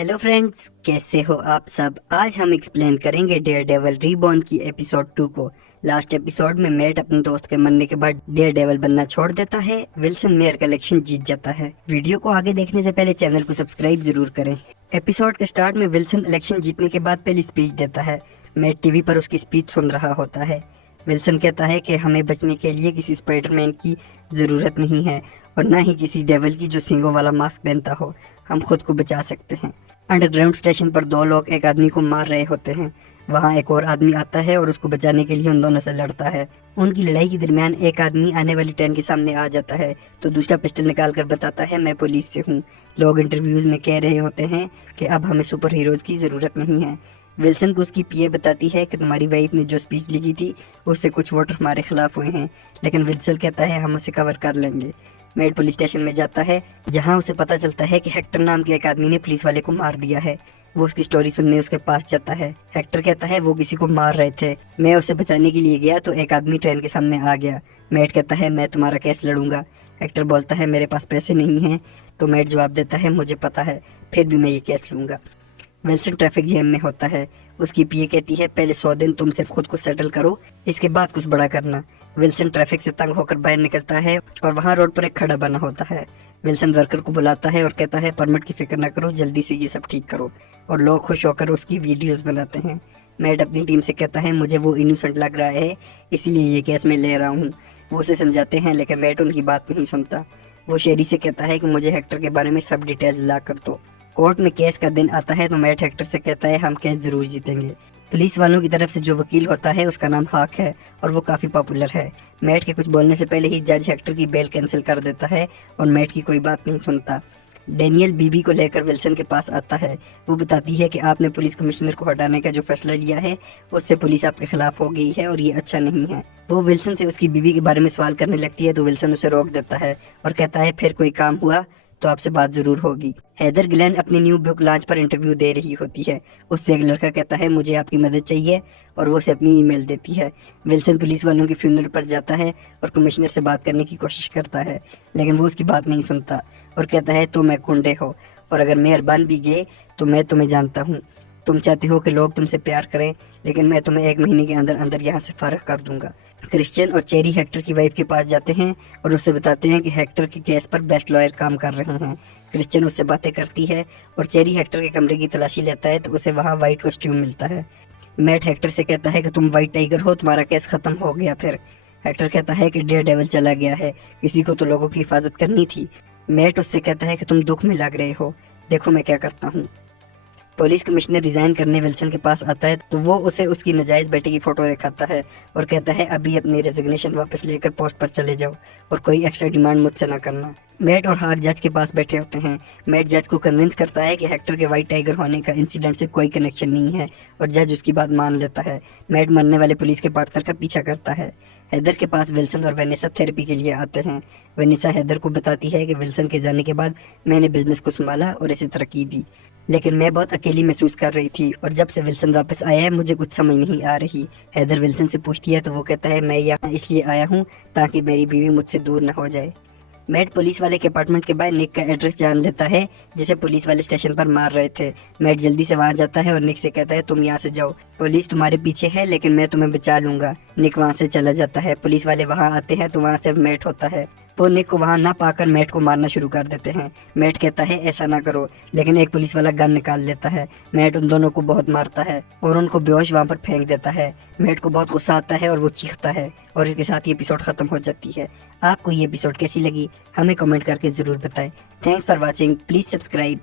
Hello friends, कैसे हो आप सब। आज हम एक्सप्लेन करेंगे डेयरडेविल रीबॉर्न की एपिसोड 2 को। लास्ट एपिसोड में मैट अपने दोस्त के मरने के बाद डेयरडेविल बनना छोड़ देता है। विल्सन मेयर का इलेक्शन जीत जाता है। वीडियो को आगे देखने से पहले चैनल को सब्सक्राइब जरूर करें। एपिसोड के स्टार्ट में विल्सन इलेक्शन जीतने के बाद पहली स्पीच देता है। मैट टीवी पर उसकी स्पीच सुन रहा होता है। विल्सन कहता है कि हमें बचने के लिए किसी स्पाइडरमैन की ज़रूरत नहीं है और न ही किसी डेविल की जो सींगों वाला मास्क पहनता हो। हम खुद को बचा सकते हैं। अंडरग्राउंड स्टेशन पर दो लोग एक आदमी को मार रहे होते हैं। वहाँ एक और आदमी आता है और उसको बचाने के लिए उन दोनों से लड़ता है। उनकी लड़ाई के दरमियान एक आदमी आने वाली ट्रेन के सामने आ जाता है तो दूसरा पिस्टल निकाल कर बताता है, मैं पुलिस से हूँ। लोग इंटरव्यूज में कह रहे होते हैं कि अब हमें सुपर हीरोज की ज़रूरत नहीं है। विल्सन को उसकी पीए बताती है कि तुम्हारी वाइफ ने जो स्पीच लिखी थी उससे कुछ वोटर हमारे खिलाफ हुए हैं, लेकिन विल्सन कहता है हम उसे कवर कर लेंगे। मेड पुलिस स्टेशन में जाता है जहां उसे पता चलता है कि हेक्टर नाम के एक आदमी ने पुलिस वाले को मार दिया है। वो उसकी स्टोरी सुनने उसके पास जाता है। हेक्टर कहता है वो किसी को मार रहे थे, मैं उसे बचाने के लिए गया तो एक आदमी ट्रेन के सामने आ गया। मेड कहता है मैं तुम्हारा केस लड़ूंगा। हेक्टर बोलता है मेरे पास पैसे नहीं हैं, तो मेड जवाब देता है मुझे पता है, फिर भी मैं ये केस लूंगा। विल्सन ट्रैफिक जैम में होता है। उसकी पीए कहती है पहले 100 दिन तुम सिर्फ खुद को सेटल करो, इसके बाद कुछ बड़ा करना। विल्सन ट्रैफिक से तंग होकर बाहर निकलता है और वहाँ रोड पर एक खड़ा बना होता है। विल्सन वर्कर को बुलाता है और कहता है परमिट की फिक्र न करो, जल्दी से ये सब ठीक करो। और लोग खुश होकर उसकी वीडियोस बनाते हैं। मैट अपनी टीम से कहता है मुझे वो इनोसेंट लग रहा है, इसीलिए ये केस मैं ले रहा हूँ। वो उसे समझाते हैं लेकिन मैट उनकी बात नहीं सुनता। वो शेरी से कहता है कि मुझे हेक्टर के बारे में सब डिटेल्स ला कर दो। कोर्ट में केस का दिन आता है तो मैट हेक्टर से कहता है हम केस जरूर जीतेंगे। पुलिस वालों की तरफ से जो वकील होता है उसका नाम हाक है और वो काफ़ी पॉपुलर है। मैट के कुछ बोलने से पहले ही जज हेक्टर की बेल कैंसिल कर देता है और मैट की कोई बात नहीं सुनता। डेनियल बीबी को लेकर विल्सन के पास आता है। वो बताती है कि आपने पुलिस कमिश्नर को हटाने का जो फैसला लिया है उससे पुलिस आपके खिलाफ हो गई है और ये अच्छा नहीं है। वो विल्सन से उसकी बीवी के बारे में सवाल करने लगती है तो विल्सन उसे रोक देता है और कहता है फिर कोई काम हुआ तो आपसे बात जरूर होगी। हैदर ग्लेन अपनी न्यू बुक लॉन्च पर इंटरव्यू दे रही होती है। उससे एक लड़का कहता है मुझे आपकी मदद चाहिए और वो उसे अपनी ईमेल देती है। विल्सन पुलिस वालों के फ्यूनरल पर जाता है और कमिश्नर से बात करने की कोशिश करता है, लेकिन वो उसकी बात नहीं सुनता और कहता है तुम एक गुंडे हो और अगर मेयर बन भी गए तो मैं तुम्हें जानता हूँ। तुम चाहते हो कि लोग तुमसे प्यार करें, लेकिन मैं तुम्हें 1 महीने के अंदर अंदर यहाँ से फारग कर दूंगा। क्रिश्चियन और चेरी हेक्टर की वाइफ के पास जाते हैं और उससे बताते हैं कि हेक्टर के केस पर बेस्ट लॉयर काम कर रहे हैं। क्रिश्चियन उससे बातें करती है और चेरी हेक्टर के कमरे की तलाशी लेता है तो उसे वहाँ वाइट कॉस्ट्यूम मिलता है। मैट हेक्टर से कहता है कि तुम वाइट टाइगर हो, तुम्हारा केस खत्म हो गया। फिर हेक्टर कहता है कि डेयरडेविल चला गया है, किसी को तो लोगों की हिफाजत करनी थी। मैट उससे कहता है कि तुम दुख में लग रहे हो, देखो मैं क्या करता हूँ। पुलिस कमिश्नर रिजाइन करने विल्सन के पास आता है तो वो उसे उसकी नजायज बेटे की फोटो दिखाता है और कहता है अभी अपनी रेजिग्नेशन वापस लेकर पोस्ट पर चले जाओ और कोई एक्स्ट्रा डिमांड मुझसे ना करना। मैट और हाक जज के पास बैठे होते हैं। मैट जज को कन्विंस करता है कि हेक्टर के वाइट टाइगर होने का इंसिडेंट से कोई कनेक्शन नहीं है और जज उसकी बात मान लेता है। मैट मरने वाले पुलिस के पार्टनर का पीछा करता है। हैदर के पास विल्सन और वेनेसा थेरेपी के लिए आते हैं। वेनेसा हैदर को बताती है कि विल्सन के जाने के बाद मैंने बिजनेस को संभाला और इसे तरक्की दी, लेकिन मैं बहुत अकेली महसूस कर रही थी और जब से विल्सन वापस आया है मुझे कुछ समझ नहीं आ रही। हैदर विल्सन से पूछती है तो वो कहता है मैं यहाँ इसलिए आया हूँ ताकि मेरी बीवी मुझसे दूर न हो जाए। मैट पुलिस वाले के अपार्टमेंट के बाहर निक का एड्रेस जान लेता है जिसे पुलिस वाले स्टेशन पर मार रहे थे। मैट जल्दी से वहां जाता है और निक से कहता है तुम यहाँ से जाओ, पुलिस तुम्हारे पीछे है लेकिन मैं तुम्हें बचा लूंगा। निक वहां से चला जाता है। पुलिस वाले वहां आते हैं तो वहां सिर्फ मैट होता है। वो निक को वहां ना पाकर मैट को मारना शुरू कर देते हैं। मैट कहता है ऐसा ना करो, लेकिन एक पुलिस वाला गन निकाल लेता है। मैट उन दोनों को बहुत मारता है और उनको बेहोश वहां पर फेंक देता है। मैट को बहुत गुस्सा आता है और वो चीखता है और इसके साथ ये एपिसोड खत्म हो जाती है। आपको ये एपिसोड कैसी लगी हमें कमेंट करके जरूर बताएं। Thanks for watching, please subscribe.